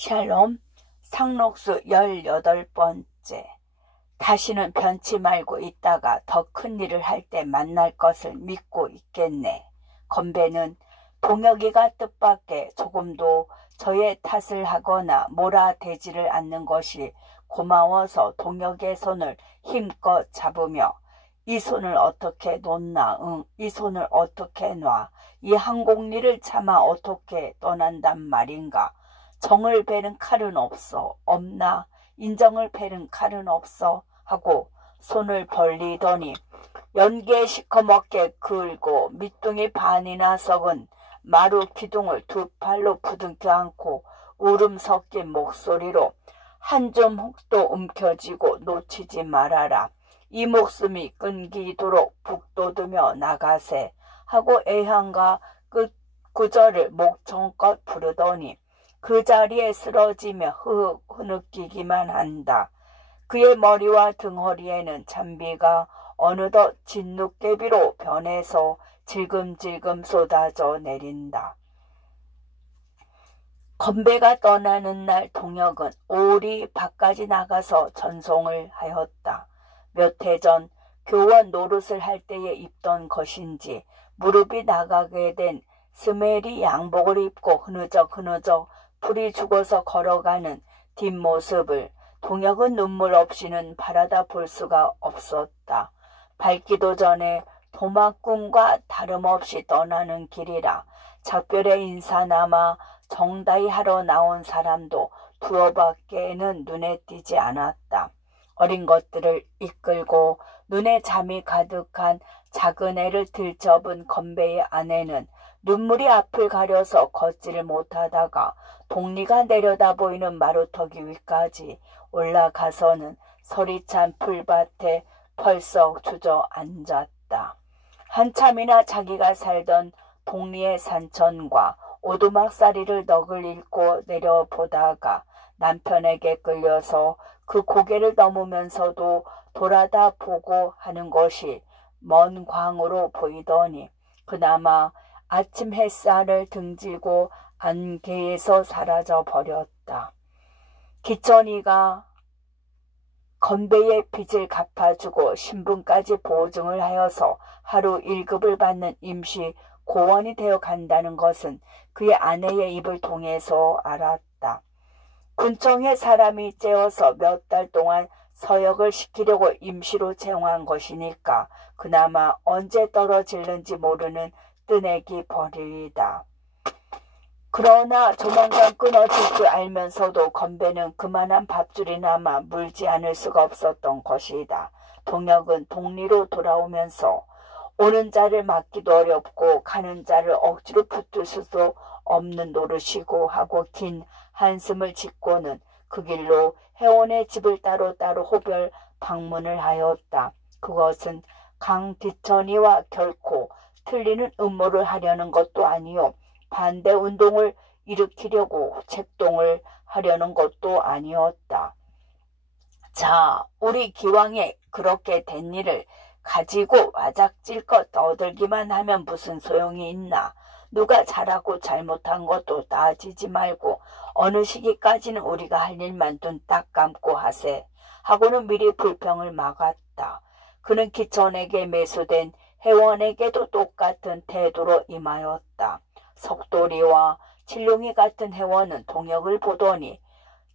샬롬 상록수 18번째. 다시는 변치 말고 있다가 더 큰 일을 할 때 만날 것을 믿고 있겠네. 건배는 동혁이가 뜻밖의 조금도 저의 탓을 하거나 몰아대지를 않는 것이 고마워서 동혁의 손을 힘껏 잡으며 이 손을 어떻게 놓나, 이 손을 어떻게 놔, 이 항공리를 차마 어떻게 떠난단 말인가. 정을 베는 칼은 없어, 없나, 인정을 베는 칼은 없어 하고 손을 벌리더니 연기에 시커멓게 그을고 밑둥이 반이나 썩은 마루 기둥을 두 팔로 부둥켜 안고 울음 섞인 목소리로 한 줌 흙도 움켜쥐고 놓치지 말아라. 이 목숨이 끊기도록 북돋으며 나가세 하고 애향가 구절을 목청껏 부르더니 그 자리에 쓰러지며 흐흑 흐느끼기만 한다. 그의 머리와 등허리에는 잔비가 어느덧 진눈깨비로 변해서 질금질금 쏟아져 내린다. 건배가 떠나는 날 동혁은 오리 밖까지 나가서 전송을 하였다. 몇 해 전 교원 노릇을 할 때에 입던 것인지 무릎이 나가게 된 스메리 양복을 입고 흐느적 풀이 죽어서 걸어가는 뒷모습을 동혁은 눈물 없이는 바라다 볼 수가 없었다. 밝기도 전에 도막군과 다름없이 떠나는 길이라 작별의 인사나마 정다이 하러 나온 사람도 두어밖에는 눈에 띄지 않았다. 어린 것들을 이끌고 눈에 잠이 가득한 작은 애를 들접은 건배의 아내는 눈물이 앞을 가려서 걷지를 못하다가 동리가 내려다 보이는 마루터기 위까지 올라가서는 서리찬 풀밭에 펄썩 주저앉았다. 한참이나 자기가 살던 동리의 산천과 오두막사리를 넋을 잃고 내려보다가 남편에게 끌려서 그 고개를 넘으면서도 돌아다 보고 하는 것이 먼 광으로 보이더니 그나마 아침 햇살을 등지고 안개에서 사라져 버렸다. 기천이가 건배의 빚을 갚아주고 신분까지 보증을 하여서 하루 1급을 받는 임시 고원이 되어 간다는 것은 그의 아내의 입을 통해서 알았다. 군청에 사람이 째어서 몇 달 동안 서역을 시키려고 임시로 채용한 것이니까 그나마 언제 떨어질는지 모르는 뜨내기 벌이다. 그러나 조만간 끊어질 줄 알면서도 건배는 그만한 밥줄이나마 물지 않을 수가 없었던 것이다. 동혁은 동리로 돌아오면서 오는 자를 막기도 어렵고 가는 자를 억지로 붙들 수도 없는 노릇이고 하고 긴 한숨을 짓고는 그 길로 회원의 집을 따로따로 호별 방문을 하였다. 그것은 강디천이와 결코 틀리는 음모를 하려는 것도 아니요 반대 운동을 일으키려고 책동을 하려는 것도 아니었다. 자, 우리 기왕에 그렇게 된 일을 가지고 와작질것 떠들기만 하면 무슨 소용이 있나. 누가 잘하고 잘못한 것도 따지지 말고 어느 시기까지는 우리가 할 일만 눈 딱 감고 하세 하고는 미리 불평을 막았다. 그는 기천에게 매수된 회원에게도 똑같은 태도로 임하였다. 석돌이와 칠룡이 같은 회원은 동혁을 보더니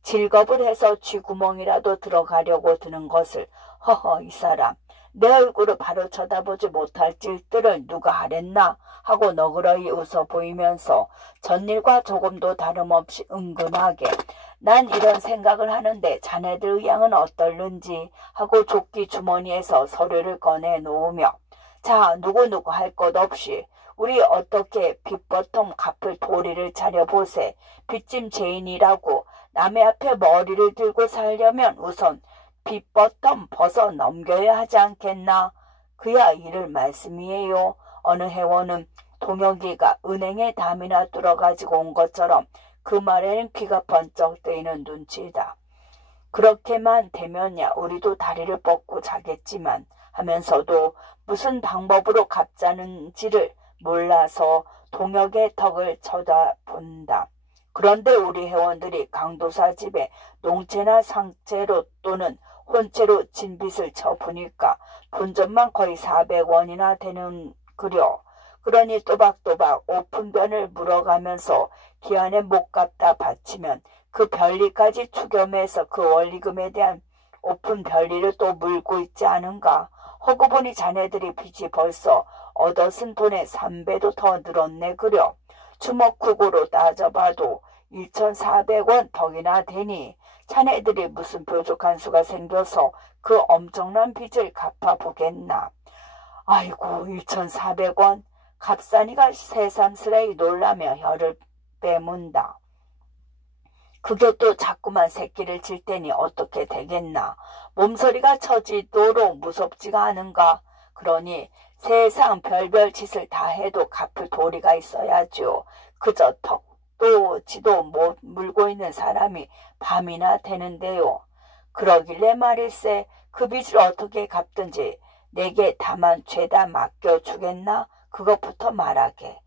질겁을 해서 쥐구멍이라도 들어가려고 드는 것을 허허 이 사람 내 얼굴을 바로 쳐다보지 못할 짓들을 누가 하랬나 하고 너그러이 웃어 보이면서 전일과 조금도 다름없이 은근하게 난 이런 생각을 하는데 자네들 의향은 어떨는지 하고 조끼 주머니에서 서류를 꺼내 놓으며 자 누구누구 할 것 없이 우리 어떻게 빚버텀 갚을 도리를 차려보세. 빚짐 죄인이라고 남의 앞에 머리를 들고 살려면 우선 빚버텀 벗어 넘겨야 하지 않겠나. 그야 이를 말씀이에요. 어느 회원은 동혁이가 은행에 담이나 뚫어가지고 온 것처럼 그 말에는 귀가 번쩍 뜨이는 눈치다. 그렇게만 되면야 우리도 다리를 뻗고 자겠지만 하면서도 무슨 방법으로 갚자는지를 몰라서 동혁의 턱을 쳐다본다. 그런데 우리 회원들이 강도사 집에 농채나 상채로 또는 혼채로 진 빚을 쳐보니까 본전만 거의 400원이나 되는 그려. 그러니 또박또박 오픈변을 물어가면서 기한에 못 갚다 바치면 그 변리까지 추겸해서 그 원리금에 대한 오픈 변리를 또 물고 있지 않은가. 허구 보니 자네들이 빚이 벌써 얻어쓴 돈의 3배도 더 늘었네 그려. 주먹구구로 따져봐도 1,400원 덕이나 되니 자네들이 무슨 뾰족한 수가 생겨서 그 엄청난 빚을 갚아보겠나. 아이고 1,400원. 갑산이가 새삼스레 놀라며 혀를 빼문다. 그게 또 자꾸만 새끼를 칠 테니 어떻게 되겠나. 몸서리가 처지도록 무섭지가 않은가. 그러니 세상 별별 짓을 다 해도 갚을 도리가 있어야죠. 그저 턱도 지도 못 물고 있는 사람이 밤이나 되는데요. 그러길래 말일세 그 빚을 어떻게 갚든지 내게 다만 죄다 맡겨주겠나. 그것부터 말하게.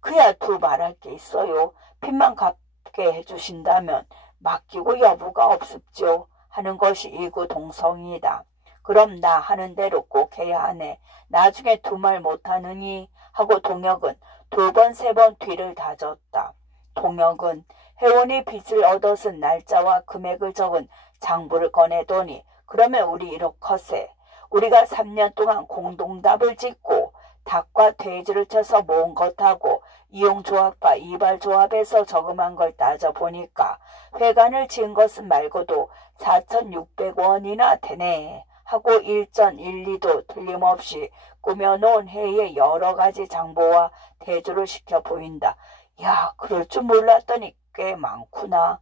그야 두 말할 게 있어요. 빚만 갚게 해주신다면 맡기고 여부가 없습죠. 하는 것이 이구동성이다. 그럼 나 하는 대로 꼭 해야 하네. 나중에 두 말 못하느니 하고 동혁은 2번 3번 뒤를 다졌다. 동혁은 회원이 빚을 얻어쓴 날짜와 금액을 적은 장부를 꺼내더니 그러면 우리 이렇거세. 우리가 3년 동안 공동답을 짓고 닭과 돼지를 쳐서 모은 것하고 이용조합과 이발조합에서 저금한 걸 따져보니까 회관을 지은 것은 말고도 4,600원이나 되네 하고 일전 일리도 틀림없이 꾸며놓은 해의 여러 가지 장보와 대조를 시켜 보인다. 야, 그럴 줄 몰랐더니 꽤 많구나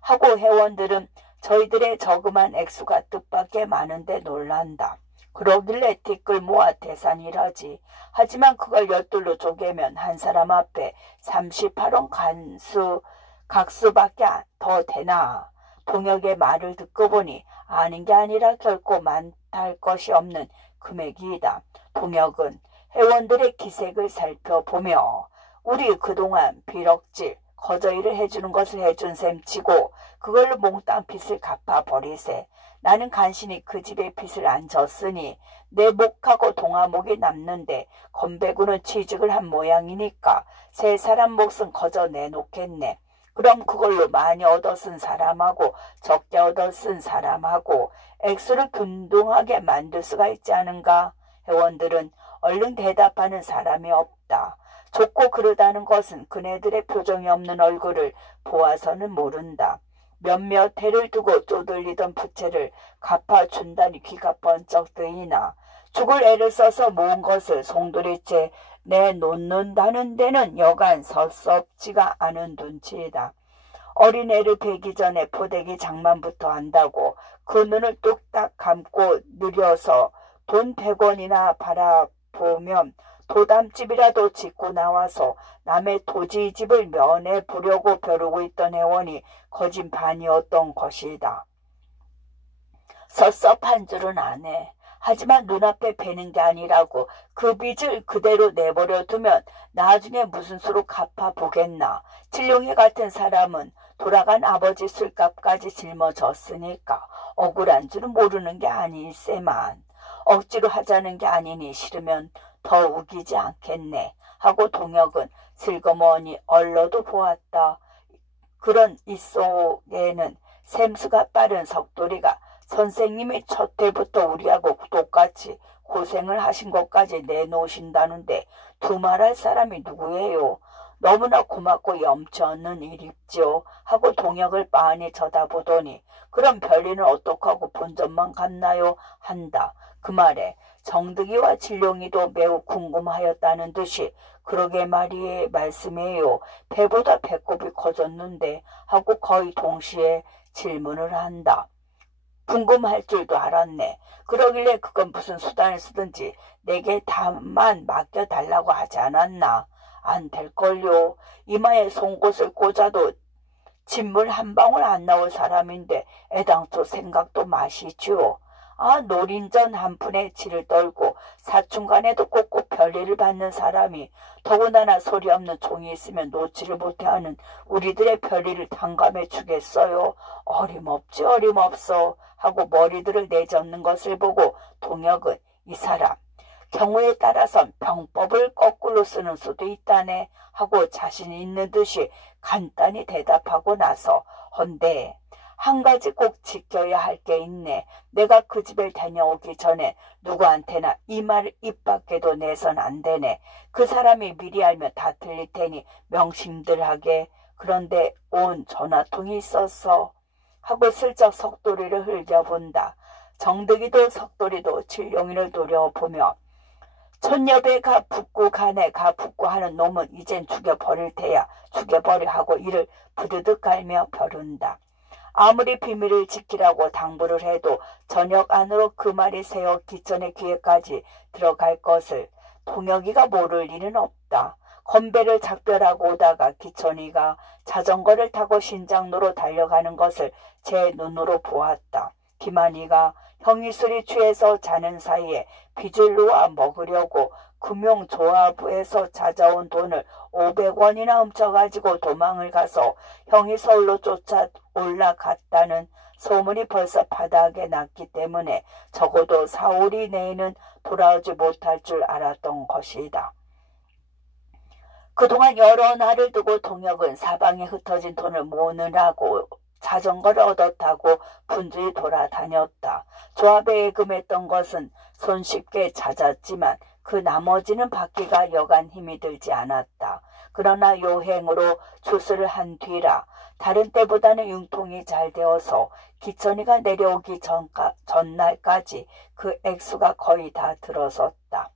하고 회원들은 저희들의 저금한 액수가 뜻밖의 많은데 놀란다. 그러길래 티끌 모아 계산이라지. 하지만 그걸 12로 쪼개면 한 사람 앞에 38원 각수밖에 더 되나. 동혁의 말을 듣고 보니 아는 게 아니라 결코 많다할 것이 없는 금액이다. 동혁은 회원들의 기색을 살펴보며 우리 그동안 비럭질 거저일을 해주는 것을 해준 셈치고 그걸로 몽땅 빚을 갚아버리세. 나는 간신히 그 집에 빚을 안 졌으니 내 목하고 동아목이 남는데 건배구는 취직을 한 모양이니까 세 사람 몫은 거저 내놓겠네. 그럼 그걸로 많이 얻어쓴 사람하고 적게 얻어쓴 사람하고 액수를 균등하게 만들 수가 있지 않은가. 회원들은 얼른 대답하는 사람이 없다. 좁고 그러다는 것은 그네들의 표정이 없는 얼굴을 보아서는 모른다. 몇몇 해를 두고 쪼들리던 부채를 갚아준다니 귀가 번쩍 뜨이나 죽을 애를 써서 모은 것을 송두리째 내놓는다는 데는 여간 섭섭지가 않은 눈치이다. 어린애를 베기 전에 포대기 장만부터 한다고 그 눈을 뚝딱 감고 느려서 돈 100원이나 바라보면 도담집이라도 짓고 나와서 남의 토지집을 면해 보려고 벼르고 있던 회원이 거짓반이었던 것이다. 섭섭한 줄은 아네. 하지만 눈앞에 베는 게 아니라고 그 빚을 그대로 내버려 두면 나중에 무슨 수로 갚아보겠나. 칠룡이 같은 사람은 돌아간 아버지 술값까지 짊어졌으니까 억울한 줄은 모르는 게 아닐세만 억지로 하자는 게 아니니 싫으면 더 우기지 않겠네 하고 동혁은 슬그머니 얼러도 보았다. 그런 이 속에는 샘수가 빠른 석돌이가 선생님이 첫 해부터 우리하고 똑같이 고생을 하신 것까지 내놓으신다는데 두말할 사람이 누구예요? 너무나 고맙고 염치 없는 일입지요 하고 동혁을 빤히 쳐다보더니 그럼 별리는 어떡하고 본전만 갚나요? 한다. 그 말에 정득이와 칠룡이도 매우 궁금하였다는 듯이 그러게 말씀이에요. 배보다 배꼽이 커졌는데 하고 거의 동시에 질문을 한다. 궁금할 줄도 알았네. 그러길래 그건 무슨 수단을 쓰든지 내게 다만 맡겨달라고 하지 않았나. 안 될걸요. 이마에 송곳을 꽂아도 진물 한 방울 안 나올 사람인데 애당초 생각도 마시죠. 아, 노린전 한 푼에 치를 떨고 사춘간에도 꼭꼭 별일을 받는 사람이 더군다나 소리 없는 종이 있으면 놓지를 못해하는 우리들의 별일을 탕감해 주겠어요. 어림없지 어림없어 하고 머리들을 내젓는 것을 보고 동혁은 이 사람 경우에 따라선 병법을 거꾸로 쓰는 수도 있다네 하고 자신 있는 듯이 간단히 대답하고 나서 헌데 한 가지 꼭 지켜야 할 게 있네. 내가 그 집을 다녀오기 전에 누구한테나 이 말을 입 밖에도 내선 안 되네. 그 사람이 미리 알면 다 틀릴 테니 명심들 하게. 그런데 온 전화통이 있었어 하고 슬쩍 석돌이를 흘려본다. 정득이도 석돌이도 칠룡이를 노려보며 촌여배 가 붙고 가네 가 붙고 하는 놈은 이젠 죽여버릴 테야. 죽여버려 하고 이를 부드득 갈며 벼른다. 아무리 비밀을 지키라고 당부를 해도 저녁 안으로 그 말이 새어 기천의 귀에까지 들어갈 것을 동혁이가 모를 일은 없다. 건배를 작별하고 오다가 기천이가 자전거를 타고 신장로로 달려가는 것을 제 눈으로 보았다. 김한이가 형이 술이 취해서 자는 사이에 빚을 놓아 먹으려고 금융조합부에서 찾아온 돈을 500원이나 훔쳐가지고 도망을 가서 형이 서울로 쫓아 올라갔다는 소문이 벌써 바닥에 났기 때문에 적어도 4~5리 내에는 돌아오지 못할 줄 알았던 것이다. 그동안 여러 날을 두고 동혁은 사방에 흩어진 돈을 모으느라고 자전거를 얻어 타고 분주히 돌아다녔다. 조합에 예금했던 것은 손쉽게 찾았지만 그 나머지는 받기가 여간 힘이 들지 않았다. 그러나 요행으로 추수를 한 뒤라 다른 때보다는 융통이 잘 되어서 기천이가 내려오기 전날까지 그 액수가 거의 다 들어섰다.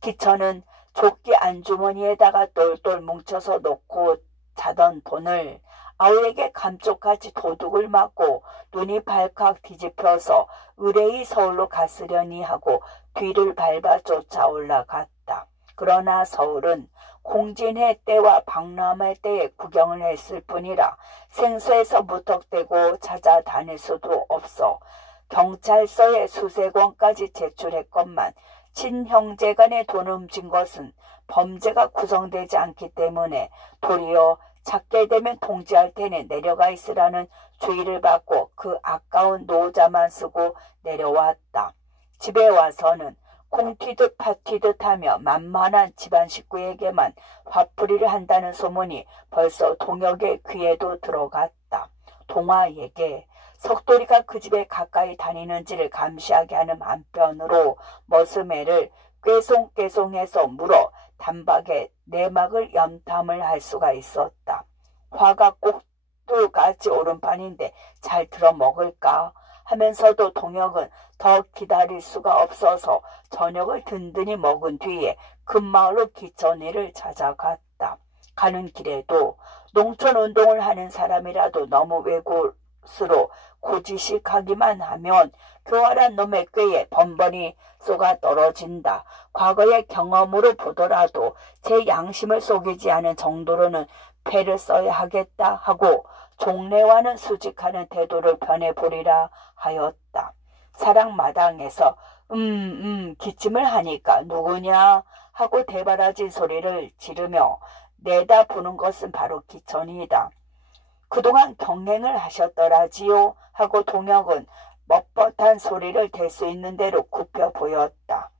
기천은 조끼 안주머니에다가 똘똘 뭉쳐서 놓고 자던 돈을 아우에게 감쪽같이 도둑을 맞고 눈이 발칵 뒤집혀서 의뢰히 서울로 갔으려니 하고 뒤를 밟아 쫓아 올라갔다. 그러나 서울은 공진회 때와 박람회 때에 구경을 했을 뿐이라 생소해서 무턱대고 찾아다닐 수도 없어 경찰서에 수색원까지 제출했건만 친형제 간의 돈을 훔친 것은 범죄가 구성되지 않기 때문에 도리어 찾게 되면 통지할 테니 내려가 있으라는 주의를 받고 그 아까운 노자만 쓰고 내려왔다. 집에 와서는 콩튀듯 팥튀듯 하며 만만한 집안 식구에게만 화풀이를 한다는 소문이 벌써 동혁의 귀에도 들어갔다. 동화에게 석돌이가 그 집에 가까이 다니는지를 감시하게 하는 한편으로 머스매를 꾀송꾀송해서 물어 단박에 내막을 염탐을 할 수가 있었다. 화가 꼭두같이 오른 판인데 잘 들어 먹을까 하면서도 동혁은 더 기다릴 수가 없어서 저녁을 든든히 먹은 뒤에 금마을로 기천이를 찾아갔다. 가는 길에도 농촌 운동을 하는 사람이라도 너무 외곳으로 고지식하기만 하면 교활한 놈의 꾀에 번번이 쏘가 떨어진다. 과거의 경험으로 보더라도 제 양심을 속이지 않은 정도로는 패를 써야 하겠다 하고 종래와는 수직하는 태도를 변해보리라 하였다. 사랑마당에서 기침을 하니까 누구냐 하고 대바라진 소리를 지르며 내다보는 것은 바로 기천이다. 그동안 경행을 하셨더라지요 하고 동혁은 뻣뻣한 소리를 댈 수 있는 대로 굽혀 보였다.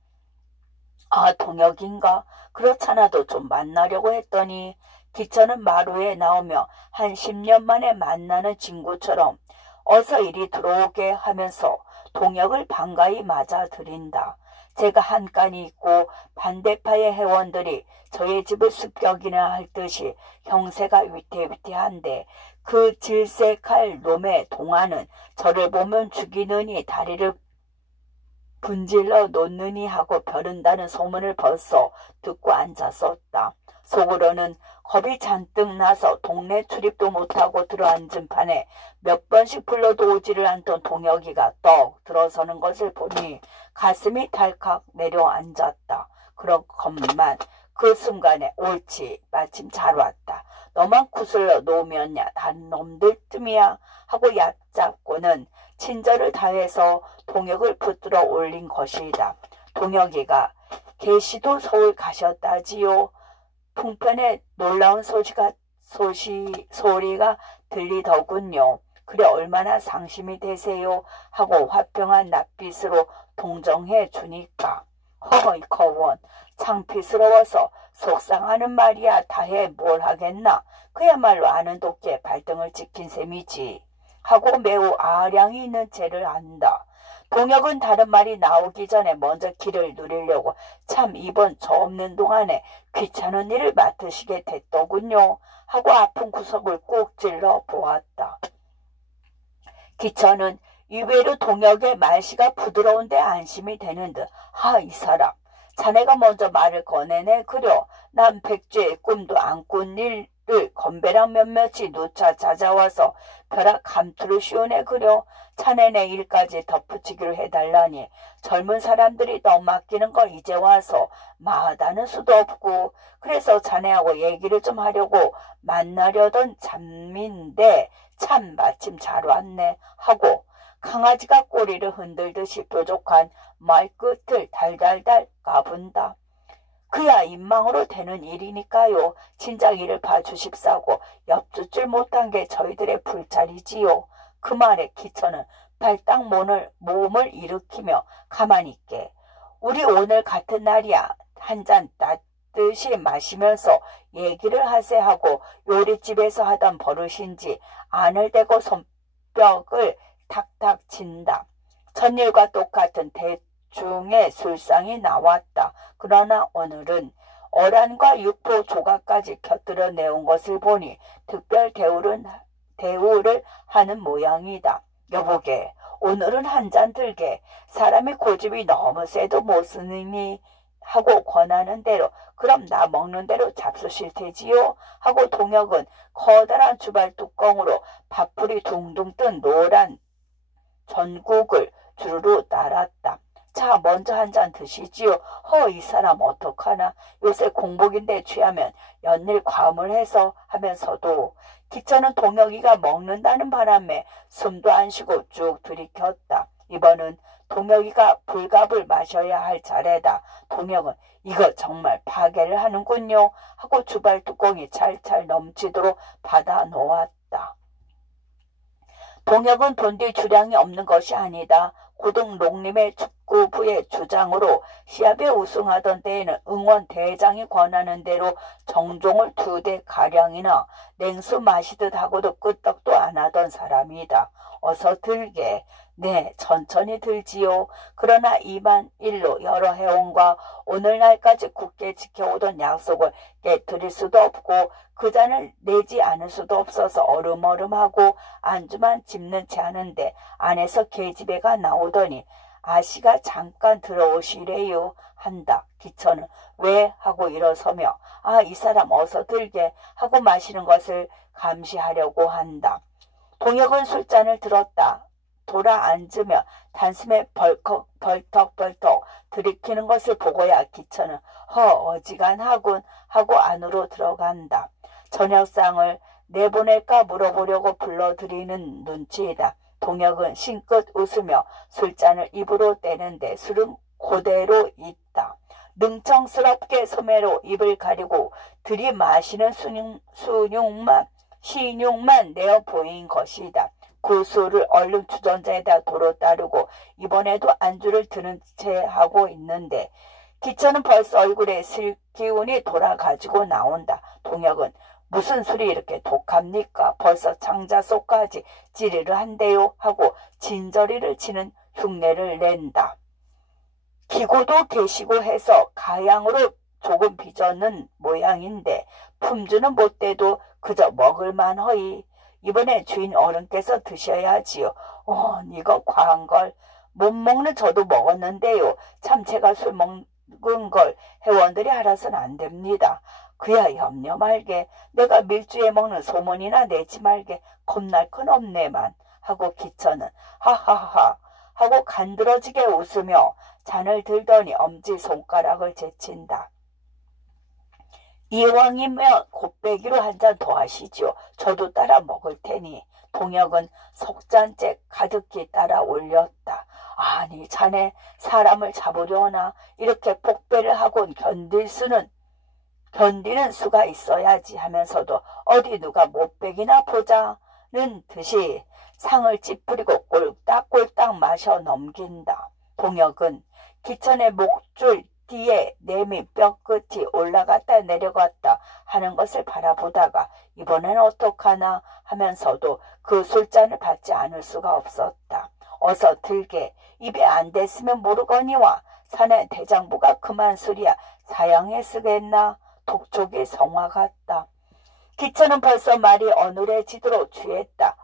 아, 동혁인가? 그렇잖아도 좀 만나려고 했더니 기천은 마루에 나오며 한 10년 만에 만나는 친구처럼 어서 이리 들어오게 하면서 동혁을 반가이 맞아들인다. 제가 한 칸이 있고 반대파의 회원들이 저의 집을 습격이나 할 듯이 형세가 위태위태한데 그 질색할 놈의 동화는 저를 보면 죽이느니 다리를 분질러 놓느니 하고 벼른다는 소문을 벌써 듣고 앉았었다. 속으로는 겁이 잔뜩 나서 동네 출입도 못하고 들어앉은 판에 몇 번씩 불러도 오지를 않던 동혁이가 떡 들어서는 것을 보니 가슴이 달칵 내려앉았다. 그렇건만 그 순간에 옳지 마침 잘 왔다. 너만 구슬러 놓으면야 다른 놈들 뜸이야 하고 얕잡고는 친절을 다해서 동혁을 붙들어 올린 것이다. 동혁이가 계시도 서울 가셨다지요. 풍편에 놀라운 소리가 들리더군요. 그래 얼마나 상심이 되세요 하고 화평한 낯빛으로 동정해 주니까 허허이 거원 창피스러워서 속상하는 말이야. 다해 뭘 하겠나. 그야말로 아는 독재 발등을 찍힌 셈이지 하고 매우 아량이 있는 채를 한다. 동혁은 다른 말이 나오기 전에 먼저 길을 누리려고 참 이번 저 없는 동안에 귀찮은 일을 맡으시게 됐더군요 하고 아픈 구석을 꾹 찔러 보았다. 기천은 이외로 동혁의 말씨가 부드러운데 안심이 되는 듯 이 사람 자네가 먼저 말을 꺼내네 그려. 난 백주의 꿈도 안 꾼 일을 건배랑 몇몇이 누차 찾아와서 벼락 감투를 씌우네 그려. 자네네 일까지 덧붙이기로 해달라니 젊은 사람들이 너 맡기는 거 이제 와서 마다는 수도 없고 그래서 자네하고 얘기를 좀 하려고 만나려던 잠인데 참 마침 잘 왔네 하고 강아지가 꼬리를 흔들듯이 뾰족한 말끝을 달달달 까분다. 그야 인망으로 되는 일이니까요. 진작 이를 봐주십사고 엿주질 못한 게 저희들의 불찰이지요. 그 말에 기천은 발딱 몸을 일으키며 가만히 있게. 우리 오늘 같은 날이야. 한 잔 따뜻이 마시면서 얘기를 하세 하고 요리집에서 하던 버릇인지 안을 대고 손뼉을 탁탁 친다. 전일과 똑같은 대중의 술상이 나왔다. 그러나 오늘은 어란과 육포 조각까지 곁들여 내온 것을 보니 특별 대우를 하는 모양이다. 여보게 오늘은 한 잔 들게. 사람이 고집이 너무 세도 못 쓰느니 하고 권하는 대로 그럼 나 먹는 대로 잡수실 테지요 하고 동혁은 커다란 주발 뚜껑으로 밥풀이 둥둥 뜬 노란 전국을 주르르 따랐다. 자 먼저 한 잔 드시지요. 이 사람 어떡하나. 요새 공복인데 취하면 연일 과음을 해서 하면서도 기천은 동혁이가 먹는다는 바람에 숨도 안 쉬고 쭉 들이켰다. 이번은 동혁이가 불갑을 마셔야 할 차례다. 동혁은 이거 정말 파괴를 하는군요 하고 주발 뚜껑이 찰찰 넘치도록 받아 놓았다. 동혁은 본디 주량이 없는 것이 아니다. 고등 농림의 축구부의 주장으로 시합에 우승하던 때에는 응원 대장이 권하는 대로 정종을 2대 가량이나 냉수 마시듯 하고도 끄떡도 안 하던 사람이다. 어서 들게. 네, 천천히 들지요. 그러나 이만 일로 여러 해원과 오늘날까지 굳게 지켜오던 약속을 깨뜨릴 수도 없고 그 잔을 내지 않을 수도 없어서 얼음얼음하고 안주만 집는 채 하는데 안에서 계집애가 나오더니 아씨가 잠깐 들어오시래요 한다. 기천은 왜 하고 일어서며 이 사람 어서 들게 하고 마시는 것을 감시하려고 한다. 동혁은 술잔을 들었다. 돌아 앉으며 단숨에 벌떡벌떡 들이키는 것을 보고야 기천은 어지간하군 하고 안으로 들어간다. 저녁상을 내보낼까 물어보려고 불러들이는 눈치이다. 동혁은 싱긋 웃으며 술잔을 입으로 떼는데 술은 그대로 있다. 능청스럽게 소매로 입을 가리고 들이마시는 신용만 내어 보인 것이다. 그 술을 얼른 주전자에다 도로 따르고 이번에도 안주를 드는 채 하고 있는데 기천은 벌써 얼굴에 슬기운이 돌아가지고 나온다. 동혁은 무슨 술이 이렇게 독합니까? 벌써 창자 속까지 찌르르 한대요 하고 진저리를 치는 흉내를 낸다. 기고도 계시고 해서 가양으로 조금 빚었는 모양인데 품주는 못돼도 그저 먹을만허이. 이번에 주인 어른께서 드셔야지요. 이거 과한 걸. 못 먹는 저도 먹었는데요. 참 제가 술 먹은 걸 회원들이 알아서는 안 됩니다. 그야 염려 말게. 내가 밀주에 먹는 소문이나 내지 말게. 겁날 건 없네만 하고 기천은 하하하 하고 간드러지게 웃으며 잔을 들더니 엄지손가락을 제친다. 이왕이면 곱빼기로 한 잔 더 하시죠. 저도 따라 먹을 테니. 동혁은 속잔째 가득히 따라 올렸다. 아니 자네 사람을 잡으려나 이렇게 폭배를 하곤 견디는 수가 있어야지 하면서도 어디 누가 못백이나 보자는 듯이 상을 찌푸리고 꼴딱꼴딱 마셔 넘긴다. 동혁은 기천의 목줄 뒤에 내미 뼈끝이 올라갔다 내려갔다 하는 것을 바라보다가 이번엔 어떡하나 하면서도 그 술잔을 받지 않을 수가 없었다. 어서 들게 입에 안 댔으면 모르거니와 사내 대장부가 그만 술이야 사양에 쓰겠나. 독촉이 성화 같다. 기천은 벌써 말이 어눌해지도록 취했다.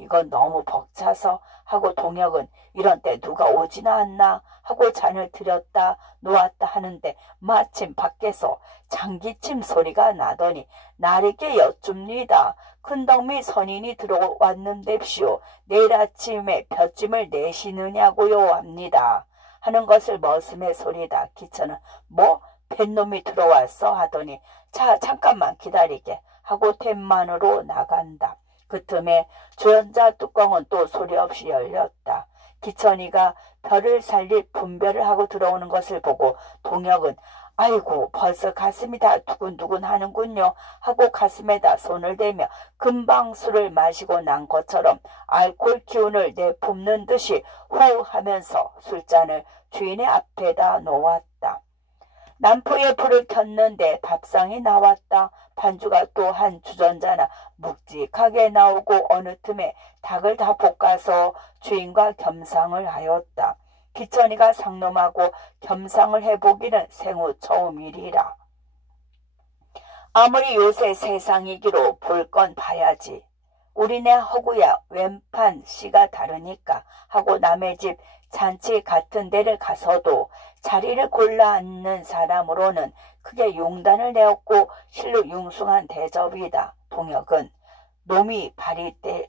이건 너무 벅차서 하고 동혁은 이런 때 누가 오지나 않나 하고 잔을 들였다 놓았다 하는데 마침 밖에서 장기침 소리가 나더니 나리께 여쭙니다. 큰덕미 선인이 들어왔는데쇼 내일 아침에 볏짐을 내시느냐고요 합니다. 하는 것을 머슴의 소리다. 기천은 뭐 뱃놈이 들어왔어 하더니 자 잠깐만 기다리게 하고 툇만으로 나간다. 그 틈에 주연자 뚜껑은 또 소리 없이 열렸다. 기천이가 별을 살릴 분별을 하고 들어오는 것을 보고 동혁은 아이고 벌써 가슴이 다 두근두근 하는군요 하고 가슴에다 손을 대며 금방 술을 마시고 난 것처럼 알코올 기운을 내뿜는 듯이 후 하면서 술잔을 주인의 앞에다 놓았다. 남포에 불을 켰는데 밥상이 나왔다. 반주가 또 한 주전자나 묵직하게 나오고 어느 틈에 닭을 다 볶아서 주인과 겸상을 하였다. 기천이가 상놈하고 겸상을 해보기는 생후 처음이리라. 아무리 요새 세상이기로 볼 건 봐야지. 우리네 허구야 왼판 씨가 다르니까 하고 남의 집 잔치 같은 데를 가서도 자리를 골라 앉는 사람으로는 크게 용단을 내었고 실로 융숭한 대접이다. 동혁은 놈이 발이 때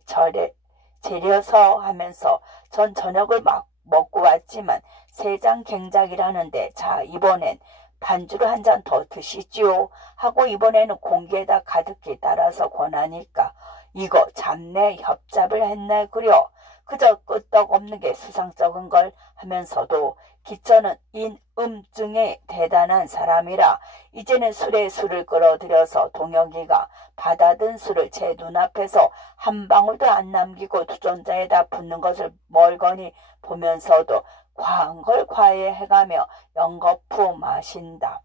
재려서 하면서 전 저녁을 막 먹고 왔지만 세장 갱작이라는데 자 이번엔 반주를 한 잔 더 드시지요 하고 이번에는 공기에다 가득히 따라서 권하니까 이거 잡내 협잡을 했네 그려 그저 끄떡없는 게 수상쩍은 걸 하면서도 기천은 인음증에 대단한 사람이라 이제는 술에 술을 끌어들여서 동혁이가 받아든 술을 제 눈앞에서 한 방울도 안 남기고 주전자에다 붓는 것을 멀거니 보면서도 과한 걸 과해해가며 연거푸 마신다.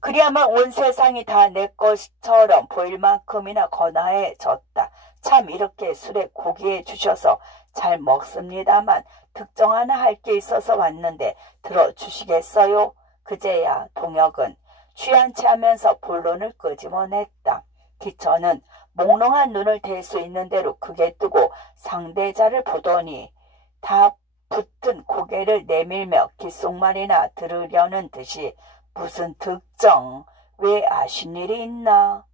그리야만 온 세상이 다 내 것처럼 보일 만큼이나 거나해졌다. 참 이렇게 술에 고기해 주셔서 잘 먹습니다만 특정 하나 할 게 있어서 왔는데 들어주시겠어요? 그제야 동혁은 취한 채 하면서 본론을 끄집어냈다. 기천은 몽롱한 눈을 댈 수 있는 대로 크게 뜨고 상대자를 보더니 다 붙은 고개를 내밀며 귓속말이나 들으려는 듯이 무슨 특정 왜 아신 일이 있나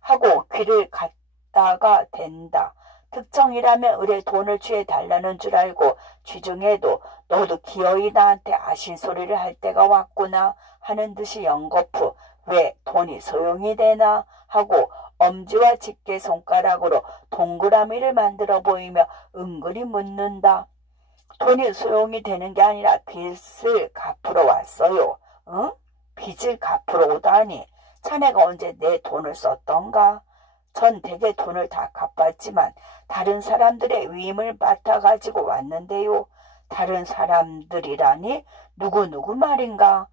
하고 귀를 갖다가 댄다. 특정이라면 의뢰 돈을 취해 달라는 줄 알고 쥐중에도 너도 기어이 나한테 아신 소리를 할 때가 왔구나 하는 듯이 연거푸 왜 돈이 소용이 되나 하고 엄지와 집게 손가락으로 동그라미를 만들어 보이며 은근히 묻는다. 돈이 소용이 되는 게 아니라 빚을 갚으러 왔어요. 응? 빚을 갚으러 오다니 자네가 언제 내 돈을 썼던가? 전 대개 돈을 다 갚았지만 다른 사람들의 위임을 맡아가지고 왔는데요. 다른 사람들이라니 누구 말인가?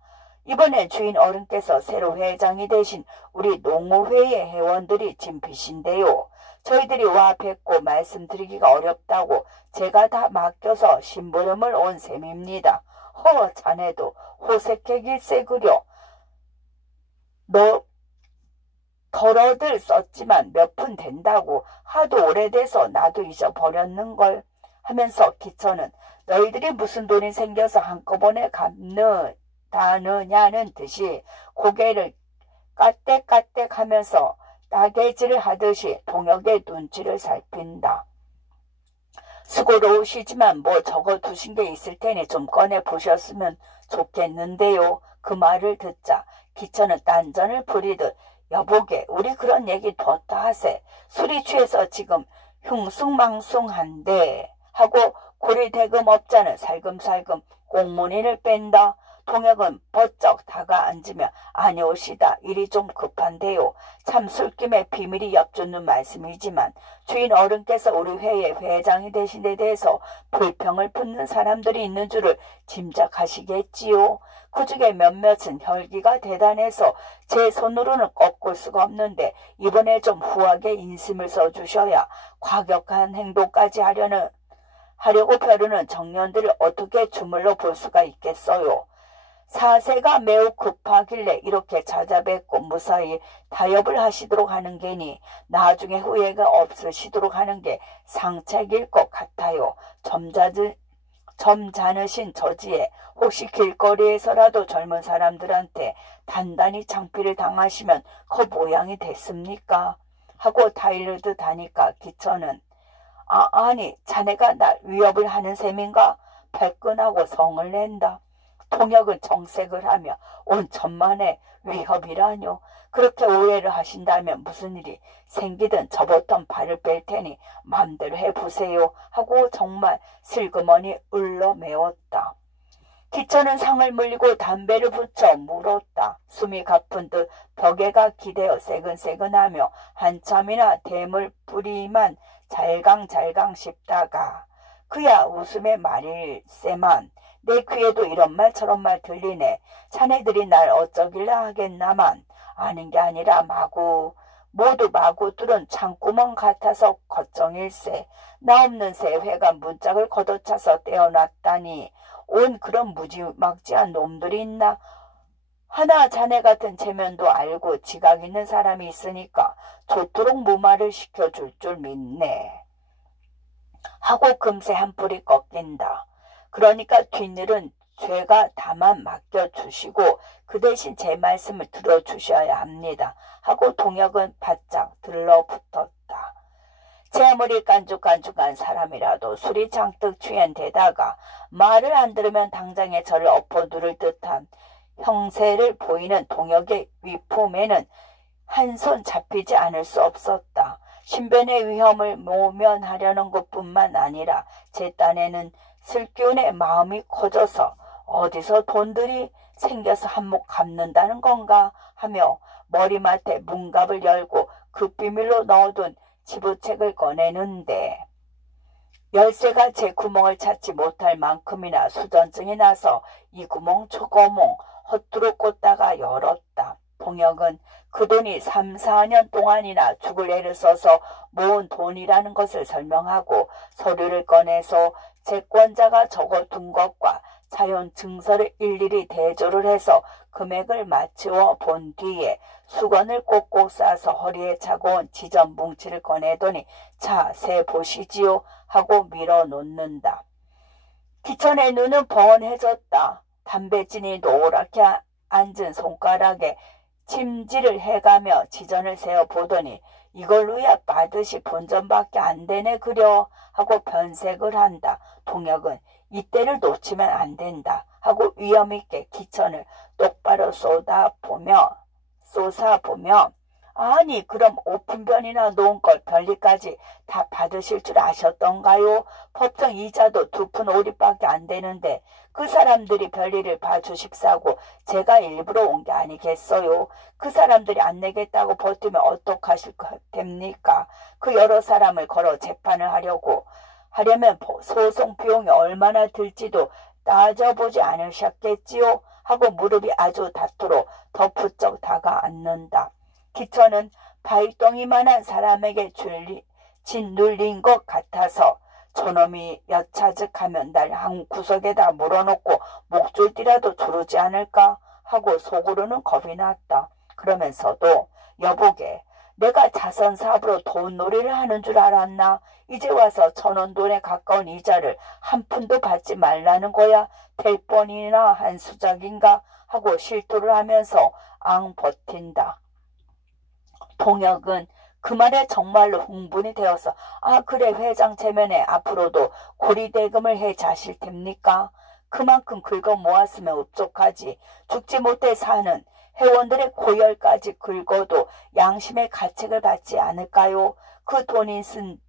이번에 주인 어른께서 새로 회장이 되신 우리 농어회의 회원들이 진 빚인데요. 저희들이 와 뵙고 말씀드리기가 어렵다고 제가 다 맡겨서 심부름을 온 셈입니다. 자네도 호색해길세 그려. 너 덜어들 썼지만 몇 푼 된다고 하도 오래돼서 나도 잊어버렸는걸 하면서 기천은 너희들이 무슨 돈이 생겨서 한꺼번에 갚느냐는 듯이 고개를 까댁까댁 하면서 따개질을 하듯이 동혁의 눈치를 살핀다. 수고로우시지만 뭐 적어두신 게 있을 테니 좀 꺼내보셨으면 좋겠는데요. 그 말을 듣자 기천은 딴전을 부리듯 여보게 우리 그런 얘기 뒀다 하세. 술이 취해서 지금 흉숭망숭한데 하고 고리대금업자는 살금살금 공문인을 뺀다. 동혁은 버쩍 다가앉으며 아니오시다. 일이 좀 급한데요. 참 술김에 비밀이 엿주는 말씀이지만 주인 어른께서 우리 회의 회장이 되신 데 대해서 불평을 품는 사람들이 있는 줄을 짐작하시겠지요. 그중에 몇몇은 혈기가 대단해서 제 손으로는 꺾을 수가 없는데 이번에 좀 후하게 인심을 써주셔야 과격한 행동까지 하려고 벼르는 청년들을 어떻게 주물러 볼 수가 있겠어요. 사세가 매우 급하길래 이렇게 찾아뵙고 무사히 타협을 하시도록 하는 게니 나중에 후회가 없으시도록 하는 게 상책일 것 같아요. 점잖으신 저지에 혹시 길거리에서라도 젊은 사람들한테 단단히 창피를 당하시면 그 모양이 됐습니까? 하고 다이르듯 하니까 기천은 아니 자네가 날 위협을 하는 셈인가? 발끈하고 성을 낸다. 동혁은 정색을 하며 온 천만의 위협이라뇨. 그렇게 오해를 하신다면 무슨 일이 생기든 저부터 발을 뺄 테니 마음대로 해보세요 하고 정말 슬그머니 울러매웠다. 기천은 상을 물리고 담배를 붙여 물었다. 숨이 가쁜 듯 벽에가 기대어 새근새근하며 한참이나 대물 뿌리만 잘강잘강 씹다가 그야 웃음의 말일세만 내 귀에도 이런 말 저런 말 들리네. 자네들이 날 어쩌길래 하겠나만 아는 게 아니라 모두 마구들은 창구멍 같아서 걱정일세. 나 없는 새 회가 문짝을 걷어차서 떼어놨다니 온 그런 무지막지한 놈들이 있나? 하나 자네 같은 체면도 알고 지각 있는 사람이 있으니까 좋도록 무마를 시켜줄 줄 믿네. 하고 금세 한 뿔이 꺾인다. 그러니까 뒷일은 죄가 다만 맡겨주시고 그 대신 제 말씀을 들어주셔야 합니다. 하고 동혁은 바짝 들러붙었다. 제 아무리 깐죽깐죽한 사람이라도 술이 잔뜩 취한 데다가 말을 안 들으면 당장에 저를 엎어두를 듯한 형세를 보이는 동혁의 위품에는 한 손 잡히지 않을 수 없었다. 신변의 위험을 모면하려는 것뿐만 아니라 제 딴에는 슬기운의 마음이 커져서 어디서 돈들이 생겨서 한몫 갚는다는 건가 하며 머리맡에 문갑을 열고 그 비밀로 넣어둔 지부책을 꺼내는데 열쇠가 제 구멍을 찾지 못할 만큼이나 수전증이 나서 이 구멍 저 구멍 헛두루 꽂다가 열었다. 동혁은 그 돈이 3, 4년 동안이나 죽을 애를 써서 모은 돈이라는 것을 설명하고 서류를 꺼내서 채권자가 적어둔 것과 자연 증서를 일일이 대조를 해서 금액을 맞추어 본 뒤에 수건을 꼭꼭 싸서 허리에 차고 온 지점 뭉치를 꺼내더니 자, 세 보시지요 하고 밀어놓는다. 기천의 눈은 번해졌다. 담배진이 노랗게 앉은 손가락에 침질을 해가며 지전을 세어보더니 이걸로야 빠듯이 본전밖에 안 되네 그려 하고 변색을 한다. 동혁은 이때를 놓치면 안 된다 하고 위험있게 기천을 똑바로 쏟아보며 아니 그럼 오픈변이나 놓은 걸 별리까지 다 받으실 줄 아셨던가요? 법정 이자도 2푼 5리밖에 안 되는데 그 사람들이 별일을 봐주십사고 제가 일부러 온 게 아니겠어요? 그 사람들이 안 내겠다고 버티면 어떡하실 됩니까? 그 여러 사람을 걸어 재판을 하려면 소송 비용이 얼마나 들지도 따져보지 않으셨겠지요? 하고 무릎이 아주 닿도록 더 부쩍 다가앉는다. 기천은 바위덩이만한 사람에게 짓눌린 것 같아서 저놈이 여차적하면 날 한 구석에다 물어놓고 목줄띠라도 두르지 않을까 하고 속으로는 겁이 났다. 그러면서도 여보게 내가 자선사업으로 돈놀이를 하는 줄 알았나? 이제 와서 1,000원 돈에 가까운 이자를 한 푼도 받지 말라는 거야? 될 뻔이나 한 수작인가? 하고 실토를 하면서 앙 버틴다. 동혁은 그 말에 정말로 흥분이 되어서 그래 회장 체면에 앞으로도 고리대금을 해 자실 텐니까? 그만큼 긁어 모았으면 어떡하지. 죽지 못해 사는 회원들의 고열까지 긁어도 양심의 가책을 받지 않을까요? 그 돈인즉슨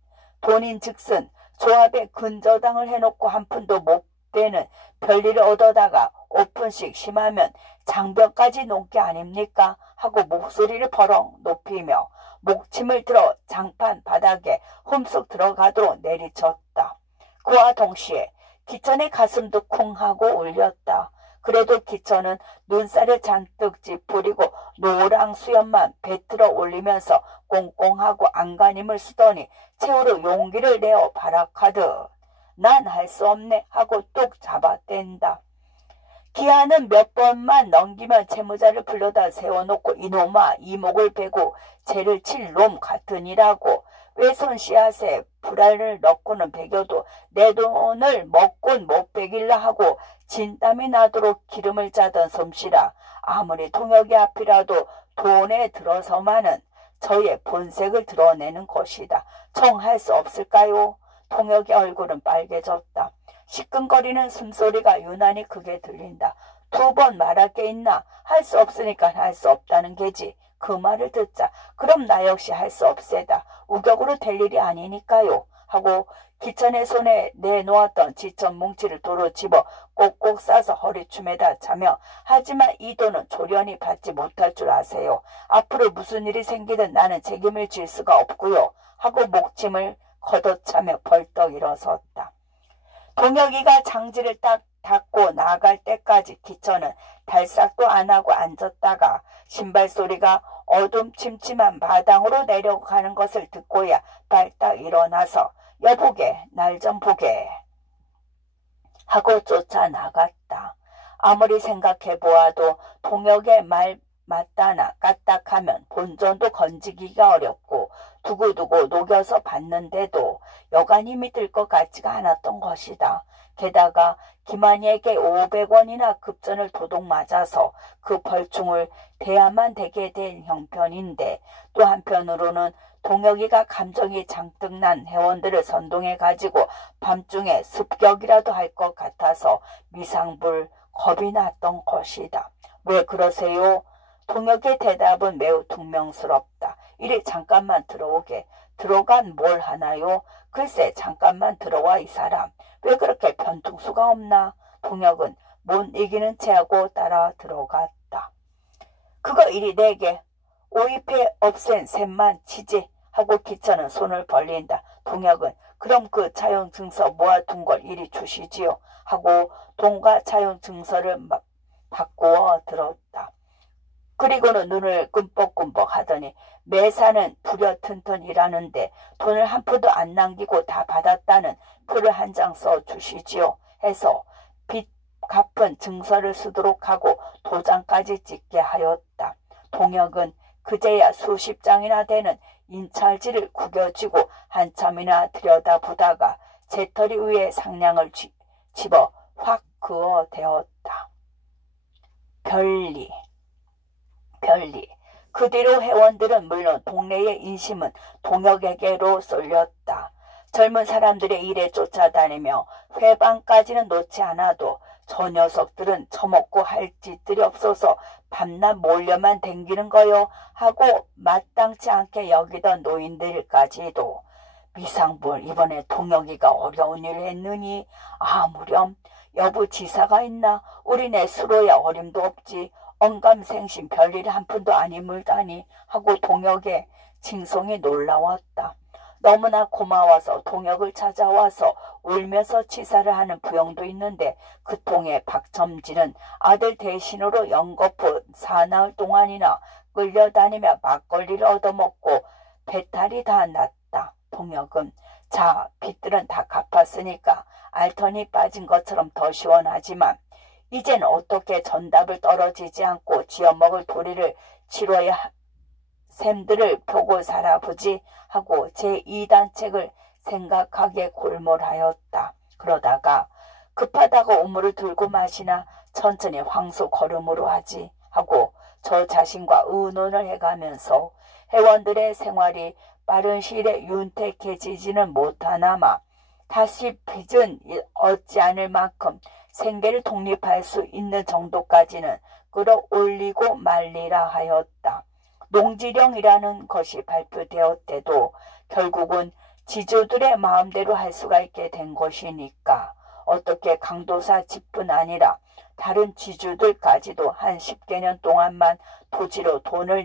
조합에 근저당을 해놓고 한 푼도 못 되는 별일을 얻어다가 5푼씩 심하면 장벽까지 놓은 게 아닙니까? 하고 목소리를 버럭 높이며 목침을 들어 장판 바닥에 흠쑥 들어가도록 내리쳤다. 그와 동시에 기천의 가슴도 쿵 하고 울렸다. 그래도 기천은 눈살을 잔뜩 찌푸리고 노랑 수염만 배틀어 올리면서 꽁꽁하고 안간힘을 쓰더니 최후로 용기를 내어 발악하듯 난 할 수 없네 하고 뚝 잡아댄다. 기한은 몇 번만 넘기면 채무자를 불러다 세워놓고 이놈아 이목을 베고 죄를 칠 놈 같으니라고 외손 씨앗에 불알을 넣고는 베겨도 내 돈을 먹곤 못 베길라 하고 진땀이 나도록 기름을 짜던 솜씨라 아무리 동혁이 앞이라도 돈에 들어서만은 저의 본색을 드러내는 것이다. 청할 수 없을까요? 동혁의 얼굴은 빨개졌다. 시끈거리는 숨소리가 유난히 크게 들린다. 2번 말할 게 있나? 할 수 없으니까 할 수 없다는 게지. 그 말을 듣자 그럼 나 역시 할 수 없세다. 우격으로 될 일이 아니니까요. 하고 기천의 손에 내놓았던 지천 뭉치를 도로 집어 꼭꼭 싸서 허리춤에다 차며 하지만 이 돈은 조련이 받지 못할 줄 아세요. 앞으로 무슨 일이 생기든 나는 책임을 질 수가 없고요. 하고 목침을 걷어차며 벌떡 일어섰다. 동혁이가 장지를 딱 닫고 나갈 때까지 기천은 달싹도 안 하고 앉았다가 신발 소리가 어둠침침한 마당으로 내려가는 것을 듣고야 발딱 일어나서 여보게 날 좀 보게 하고 쫓아나갔다. 아무리 생각해보아도 동혁의 말 맞다나 까딱하면 본전도 건지기가 어렵고 두고두고 녹여서 받는데도 여간이 믿을 것 같지가 않았던 것이다. 게다가 김한이에게 500원이나 급전을 도둑 맞아서 그 벌충을 대야만 되게 된 형편인데 또 한편으로는 동혁이가 감정이 장뜩 난 회원들을 선동해가지고 밤중에 습격이라도 할 것 같아서 미상불 겁이 났던 것이다. 왜 그러세요? 동혁의 대답은 매우 퉁명스럽다. 이리 잠깐만 들어오게. 들어간 뭘 하나요? 글쎄 잠깐만 들어와 이 사람. 왜 그렇게 변통수가 없나? 동혁은 못 이기는 체하고 따라 들어갔다. 그거 이리 내게. 오입해 없앤 셈만 치지 하고 기천은 손을 벌린다. 동혁은 그럼 그 차용증서 모아둔 걸 이리 주시지요 하고 돈과 차용증서를 바꾸어 들었다. 그리고는 눈을 끔뻑끔뻑 하더니 매사는 부려튼튼이라는데 돈을 한 푼도 안 남기고 다 받았다는 표를 한 장 써주시지요 해서 빚 갚은 증서를 쓰도록 하고 도장까지 찍게 하였다. 동혁은 그제야 수십 장이나 되는 인찰지를 구겨쥐고 한참이나 들여다보다가 재터리 위에 상냥을 집어 확 그어 대었다. 별리. 그 뒤로 회원들은 물론 동네의 인심은 동혁에게로 쏠렸다. 젊은 사람들의 일에 쫓아다니며 회방까지는 놓지 않아도 저 녀석들은 처먹고 할 짓들이 없어서 밤낮 몰려만 댕기는 거요 하고 마땅치 않게 여기던 노인들까지도 미상불 이번에 동혁이가 어려운 일을 했느니 아무렴 여부 지사가 있나 우리네 수로야 어림도 없지 언감생심 별일 한 푼도 안 이물다니 하고 동혁의 칭송이 놀라웠다. 너무나 고마워서 동혁을 찾아와서 울면서 치사를 하는 부영도 있는데 그 통에 박첨지는 아들 대신으로 연거푸 사나흘 동안이나 끌려다니며 막걸리를 얻어먹고 배탈이 다 났다. 동혁은 자 빚들은 다 갚았으니까 알턴이 빠진 것처럼 더 시원하지만 이젠 어떻게 전답을 떨어지지 않고 쥐어먹을 도리를 치러야 셈들을 보고 살아보지 하고 제2단책을 생각하게 골몰하였다. 그러다가 급하다고 우물을 들고 마시나 천천히 황소 걸음으로 하지 하고 저 자신과 의논을 해가면서 회원들의 생활이 빠른 시일에 윤택해지지는 못하나마 다시 빚은 얻지 않을 만큼 생계를 독립할 수 있는 정도까지는 끌어올리고 말리라 하였다. 농지령이라는 것이 발표되었대도 결국은 지주들의 마음대로 할 수가 있게 된 것이니까 어떻게 강도사 집뿐 아니라 다른 지주들까지도 한 10개년 동안만 토지로 돈을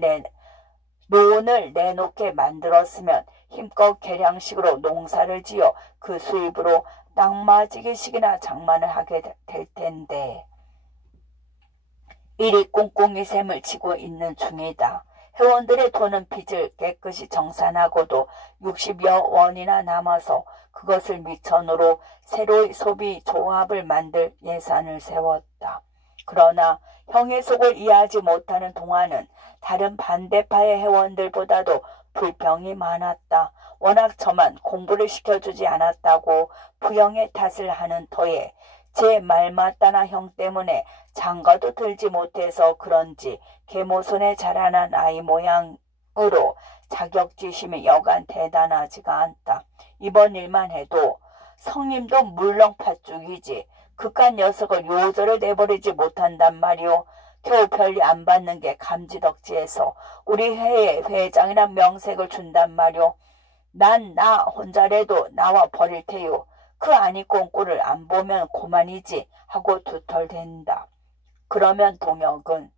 내놓게 만들었으면 힘껏 계량식으로 농사를 지어 그 수입으로 땅맞이기식이나 장만을 하게 될 텐데 이리 꽁꽁이 셈을 치고 있는 중이다. 회원들의 돈은 빚을 깨끗이 정산하고도 60여 원이나 남아서 그것을 미천으로 새로이 소비 조합을 만들 예산을 세웠다. 그러나 형의 속을 이해하지 못하는 동화는 다른 반대파의 회원들보다도 불평이 많았다. 워낙 저만 공부를 시켜주지 않았다고 부형의 탓을 하는 터에 제 말맞다나 형 때문에 장가도 들지 못해서 그런지 계모손에 자라난 아이 모양으로 자격지심이 여간 대단하지가 않다. 이번 일만 해도 성님도 물렁 팥죽이지 그깟 녀석을 요절을 내버리지 못한단 말이오. 겨우 별리 안 받는 게 감지덕지해서 우리 회에 회장이란 명색을 준단 말이오. 난 나 혼자라도 나와 버릴 테요. 그 아니 꼼꼼을 안 보면 고만이지 하고 두털댄다. 그러면 동혁은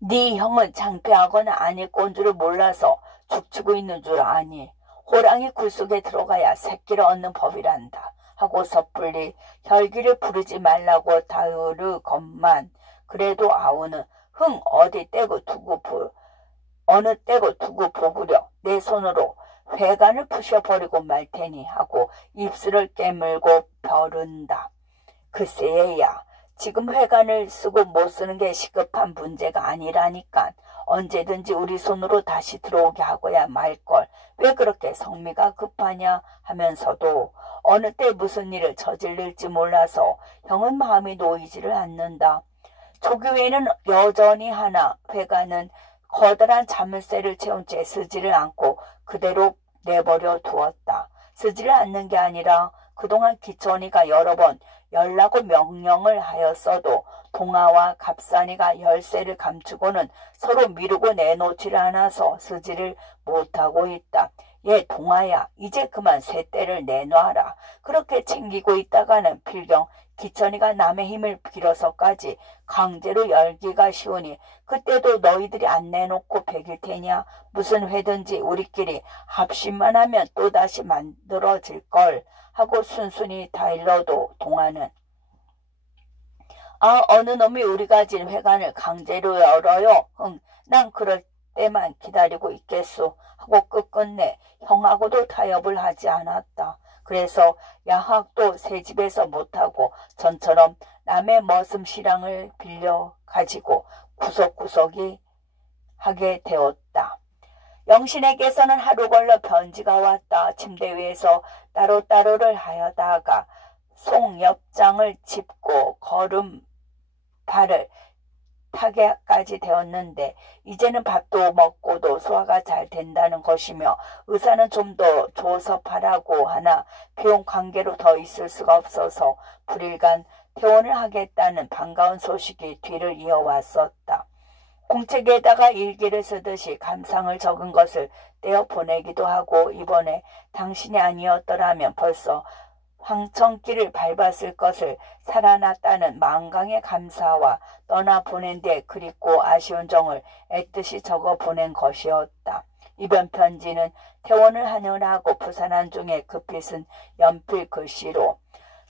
네 형은 창피하거나 아니 꼰줄을 몰라서 죽치고 있는 줄 아니. 호랑이 굴속에 들어가야 새끼를 얻는 법이란다 하고 섣불리 혈기를 부르지 말라고 다으르건만 그래도 아우는 흥 어디 떼고 두고 어느 떼고 두고 보구려 내 손으로 회관을 부셔버리고 말 테니 하고 입술을 깨물고 벼른다. 글쎄 얘야 지금 회관을 쓰고 못 쓰는 게 시급한 문제가 아니라니까 언제든지 우리 손으로 다시 들어오게 하고야 말걸 왜 그렇게 성미가 급하냐 하면서도 어느 때 무슨 일을 저질릴지 몰라서 형은 마음이 놓이지를 않는다. 조교회는 여전히 하나 회관은 커다란 자물쇠를 채운 채 쓰지를 않고 그대로 내버려 두었다. 쓰지를 않는 게 아니라 그동안 기천이가 여러 번 열라고 명령을 하였어도 동아와 갑산이가 열쇠를 감추고는 서로 미루고 내놓지를 않아서 쓰지를 못하고 있다. 예 동아야 이제 그만 쇠대를 내놔라. 그렇게 챙기고 있다가는 필경 기천이가 남의 힘을 빌어서까지 강제로 열기가 쉬우니 그때도 너희들이 안 내놓고 배길 테냐. 무슨 회든지 우리끼리 합심만 하면 또다시 만들어질걸 하고 순순히 다일러도 동아는 아 어느 놈이 우리가 진 회관을 강제로 열어요. 난 그럴 때만 기다리고 있겠소 하고 끝끝내 형하고도 타협을 하지 않았다. 그래서 야학도 새 집에서 못하고 전처럼 남의 머슴 시랑을 빌려 가지고 구석구석이 하게 되었다. 영신에게서는 하루 걸러 편지가 왔다. 침대 위에서 따로따로를 하여다가 송엽장을 짚고 걸음발을 타게까지 되었는데 이제는 밥도 먹고도 소화가 잘 된다는 것이며 의사는 좀 더 조섭하라고 하나 비용 관계로 더 있을 수가 없어서 불일간 퇴원을 하겠다는 반가운 소식이 뒤를 이어왔었다. 공책에다가 일기를 쓰듯이 감상을 적은 것을 떼어 보내기도 하고 이번에 당신이 아니었더라면 벌써 황천길을 밟았을 것을 살아났다는 만강의 감사와 떠나보낸 데 그립고 아쉬운 정을 애뜻이 적어 보낸 것이었다. 이번 편지는 퇴원을 하느라고 부산한 중에 급히 쓴 연필 글씨로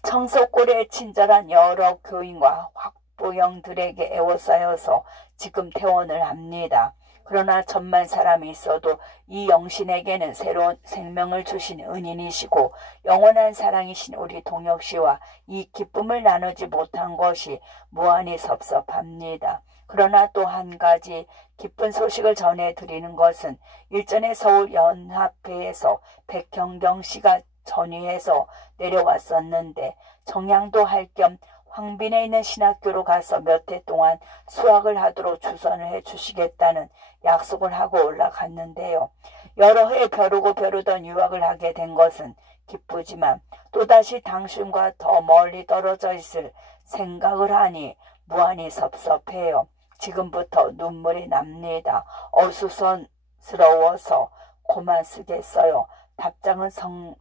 청석골에 친절한 여러 교인과 확보형들에게 애워싸여서 지금 퇴원을 합니다. 그러나 천만 사람이 있어도 이 영신에게는 새로운 생명을 주신 은인이시고 영원한 사랑이신 우리 동혁씨와 이 기쁨을 나누지 못한 것이 무한히 섭섭합니다. 그러나 또 한 가지 기쁜 소식을 전해드리는 것은 일전에 서울연합회에서 백형경씨가 전위해서 내려왔었는데 정양도 할 겸 황빈에 있는 신학교로 가서 몇 해 동안 수학을 하도록 주선을 해주시겠다는 약속을 하고 올라갔는데요. 여러 해 벼르던 유학을 하게 된 것은 기쁘지만 또다시 당신과 더 멀리 떨어져 있을 생각을 하니 무한히 섭섭해요. 지금부터 눈물이 납니다. 어수선스러워서 달콤한 쓰겠어요. 답장은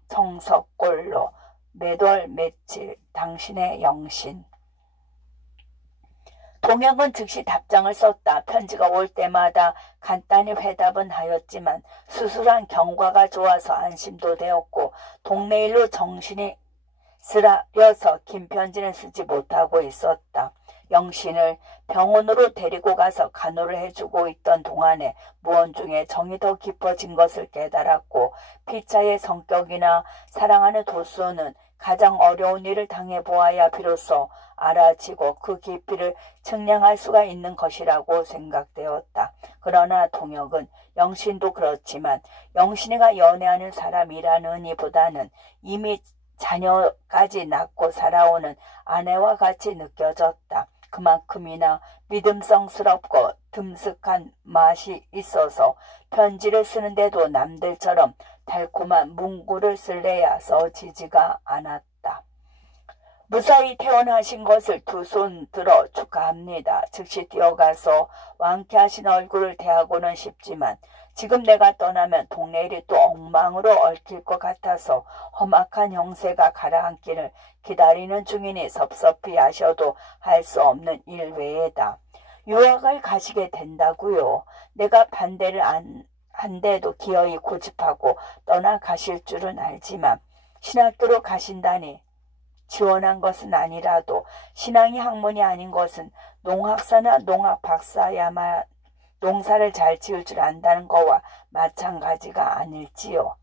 청석골로. 매월 며칠 당신의 영신. 동혁은 즉시 답장을 썼다. 편지가 올 때마다 간단히 회답은 하였지만 수술한 경과가 좋아서 안심도 되었고 동네 일로 정신이 쓰라려서 긴 편지는 쓰지 못하고 있었다. 영신을 병원으로 데리고 가서 간호를 해주고 있던 동안에 무언중에 정이 더 깊어진 것을 깨달았고 피차의 성격이나 사랑하는 도수는 가장 어려운 일을 당해보아야 비로소 알아지고 그 깊이를 측량할 수가 있는 것이라고 생각되었다. 그러나 동혁은 영신도 그렇지만 영신이가 연애하는 사람이라는 이보다는 이미 자녀까지 낳고 살아오는 아내와 같이 느껴졌다. 그만큼이나 믿음성스럽고 듬숙한 맛이 있어서 편지를 쓰는데도 남들처럼 달콤한 문구를 쓸래야 써지지가 않았다. 무사히 퇴원하신 것을 두 손 들어 축하합니다. 즉시 뛰어가서 완쾌하신 얼굴을 대하고는 싶지만 지금 내가 떠나면 동네 일이 또 엉망으로 얽힐 것 같아서 험악한 형세가 가라앉기를 기다리는 중이니 섭섭히 하셔도 할 수 없는 일 외에다. 유학을 가시게 된다고요. 내가 반대를 한데도 기어이 고집하고 떠나가실 줄은 알지만 신학교로 가신다니 지원한 것은 아니라도 신앙이 학문이 아닌 것은 농학사나 농학박사야만 농사를 잘 지을 줄 안다는 거와 마찬가지가 아닐지요.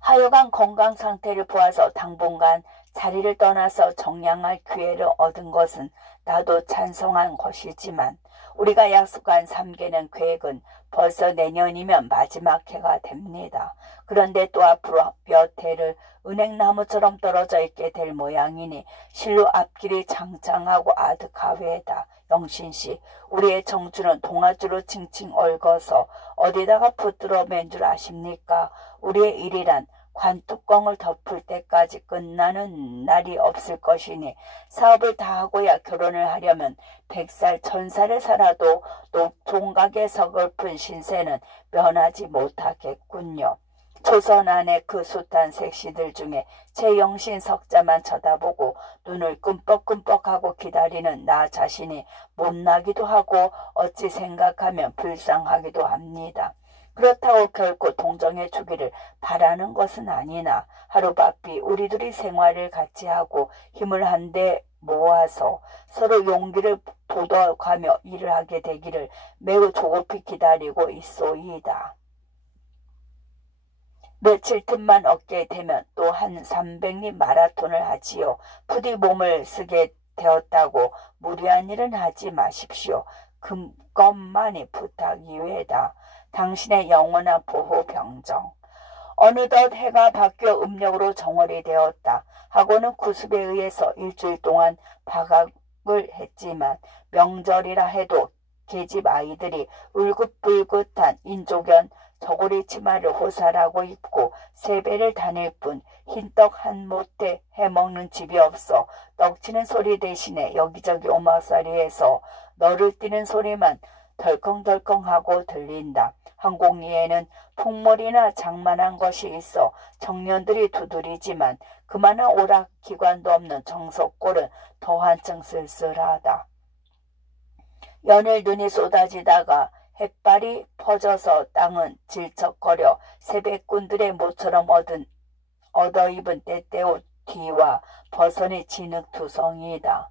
하여간 건강 상태를 보아서 당분간 자리를 떠나서 정량할 기회를 얻은 것은 나도 찬성한 것이지만 우리가 약속한 3개년 계획은 벌써 내년이면 마지막 해가 됩니다. 그런데 또 앞으로 몇 해를 은행나무처럼 떨어져 있게 될 모양이니 실로 앞길이 장장하고 아득하외다. 영신씨, 우리의 청춘은 동아줄로 칭칭 얽어서 어디다가 붙들어 맨 줄 아십니까? 우리의 일이란 관뚜껑을 덮을 때까지 끝나는 날이 없을 것이니 사업을 다 하고야 결혼을 하려면 100살 1000살을 살아도 종각의 서글픈 신세는 면하지 못하겠군요. 조선 안에 그 숱한 색시들 중에 제 영신 석자만 쳐다보고 눈을 끔뻑끔뻑하고 기다리는 나 자신이 못나기도 하고 어찌 생각하면 불쌍하기도 합니다. 그렇다고 결코 동정해 주기를 바라는 것은 아니나 하루바삐 우리 둘이 생활을 같이 하고 힘을 한데 모아서 서로 용기를 돋워가며 일을 하게 되기를 매우 조급히 기다리고 있소이다. 며칠 틈만 얻게 되면 또 한 300리 마라톤을 하지요. 부디 몸을 쓰게 되었다고 무리한 일은 하지 마십시오. 그것만이 부탁이외다. 당신의 영원한 보호 병정. 어느덧 해가 바뀌어 음력으로 정월이 되었다. 하고는 구습에 의해서 일주일 동안 방학을 했지만 명절이라 해도 계집 아이들이 울긋불긋한 인조견 저고리 치마를 호사라고 입고 세배를 다닐 뿐 흰떡 한 못에 해먹는 집이 없어 떡치는 소리 대신에 여기저기 오막살이에서 너를 뛰는 소리만 덜컹덜컹하고 들린다. 항공리에는 풍물이나 장만한 것이 있어 청년들이 두드리지만 그만한 오락기관도 없는 정석골은 더 한층 쓸쓸하다. 연일 눈이 쏟아지다가 햇발이 퍼져서 땅은 질척거려 새벽꾼들의 모처럼 얻어입은 때때옷 뒤와 버선이 진흙투성이다.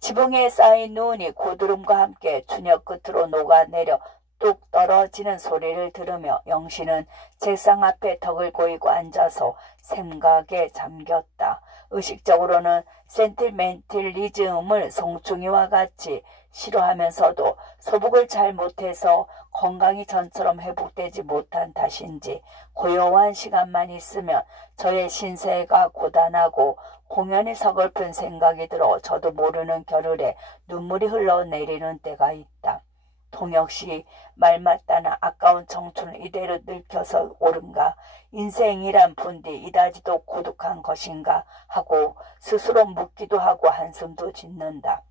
지붕에 쌓인 눈이 고드름과 함께 추녀 끝으로 녹아내려 뚝 떨어지는 소리를 들으며 영신은 책상 앞에 덕을 고이고 앉아서 생각에 잠겼다. 의식적으로는 센티멘탈리즘을 송충이와 같이 싫어하면서도 소복을 잘 못해서 건강이 전처럼 회복되지 못한 탓인지 고요한 시간만 있으면 저의 신세가 고단하고 공연히 서글픈 생각이 들어 저도 모르는 겨를에 눈물이 흘러내리는 때가 있다. 동혁씨 말 맞다나 아까운 청춘을 이대로 늙혀서 옳은가? 인생이란 분디 이다지도 고독한 것인가? 하고 스스로 묻기도 하고 한숨도 짓는다.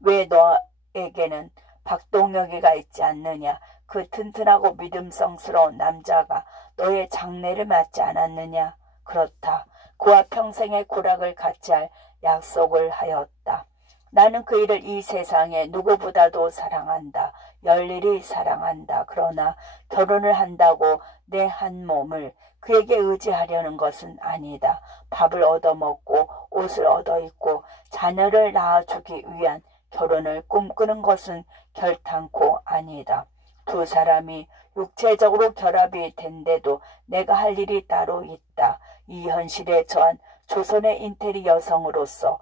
왜 너에게는 박동혁이가 있지 않느냐? 그 튼튼하고 믿음성스러운 남자가 너의 장래를 맞지 않았느냐? 그렇다. 그와 평생의 고락을 같이 할 약속을 하였다. 나는 그 일을 이 세상에 누구보다도 사랑한다. 열일이 사랑한다. 그러나 결혼을 한다고 내 한 몸을 그에게 의지하려는 것은 아니다. 밥을 얻어먹고 옷을 얻어입고 자녀를 낳아주기 위한 결혼을 꿈꾸는 것은 결탄코 아니다. 두 사람이 육체적으로 결합이 된데도 내가 할 일이 따로 있다. 이 현실에 처한 조선의 인테리 여성으로서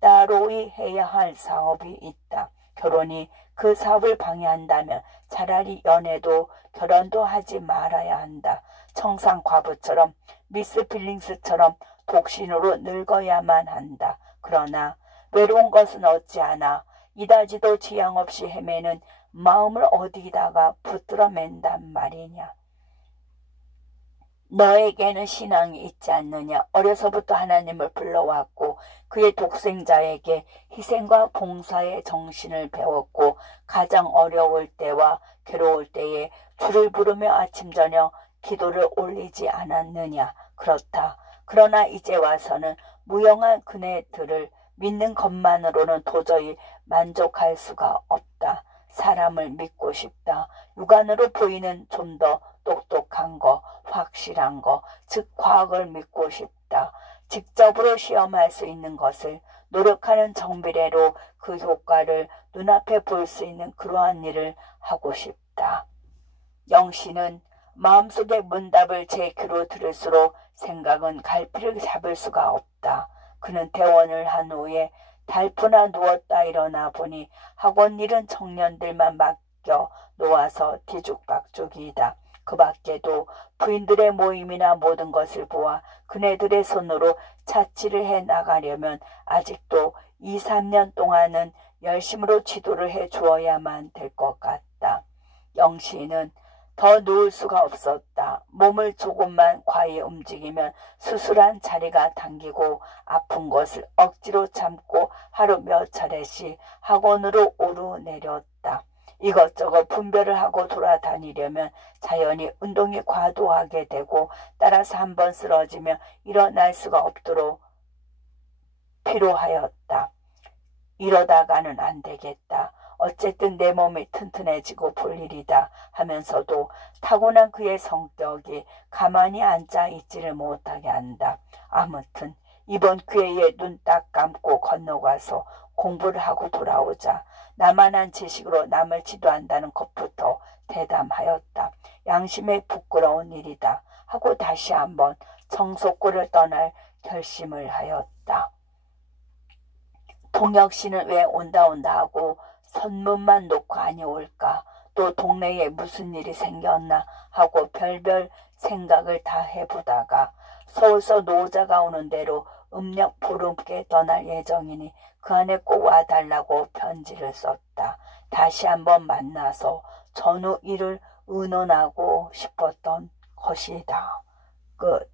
따로이 해야 할 사업이 있다. 결혼이 그 사업을 방해한다면 차라리 연애도 결혼도 하지 말아야 한다. 청산과부처럼 미스 필링스처럼 독신으로 늙어야만 한다. 그러나 외로운 것은 어찌하나 이다지도 지양 없이 헤매는 마음을 어디다가 붙들어 맨단 말이냐. 너에게는 신앙이 있지 않느냐. 어려서부터 하나님을 불러왔고 그의 독생자에게 희생과 봉사의 정신을 배웠고 가장 어려울 때와 괴로울 때에 주를 부르며 아침 저녁 기도를 올리지 않았느냐. 그렇다. 그러나 이제 와서는 무용한 그네들을 믿는 것만으로는 도저히 만족할 수가 없다. 사람을 믿고 싶다. 육안으로 보이는 좀 더 똑똑한 거, 확실한 거, 즉 과학을 믿고 싶다. 직접으로 시험할 수 있는 것을 노력하는 정비례로 그 효과를 눈앞에 볼 수 있는 그러한 일을 하고 싶다. 영신은 마음속의 문답을 제 귀로 들을수록 생각은 갈피를 잡을 수가 없다. 그는 퇴원을 한 후에 달푸나 누웠다 일어나 보니 학원 일은 청년들만 맡겨 놓아서 뒤죽박죽이다. 그 밖에도 부인들의 모임이나 모든 것을 보아 그네들의 손으로 자취를 해 나가려면 아직도 2, 3년 동안은 열심으로 지도를 해 주어야만 될 것 같다. 영시는 더 누울 수가 없었다. 몸을 조금만 과히 움직이면 수술한 자리가 당기고 아픈 것을 억지로 참고 하루 몇 차례씩 학원으로 오르내렸다. 이것저것 분별을 하고 돌아다니려면 자연히 운동이 과도하게 되고 따라서 한번 쓰러지면 일어날 수가 없도록 피로하였다. 이러다가는 안 되겠다. 어쨌든 내 몸이 튼튼해지고 볼 일이다 하면서도 타고난 그의 성격이 가만히 앉아 있지를 못하게 한다. 아무튼 이번 기회에 눈 딱 감고 건너가서 공부를 하고 돌아오자. 나만한 지식으로 남을 지도한다는 것부터 대담하였다. 양심에 부끄러운 일이다 하고 다시 한번 정석고를 떠날 결심을 하였다. 동혁씨는 왜 온다 하고 선문만 놓고 아니올까? 또 동네에 무슨 일이 생겼나 하고 별별 생각을 다 해보다가 서울서 노자가 오는 대로 음력 보름께 떠날 예정이니 그 안에 꼭 와달라고 편지를 썼다. 다시 한번 만나서 전후 일을 의논하고 싶었던 것이다. 끝.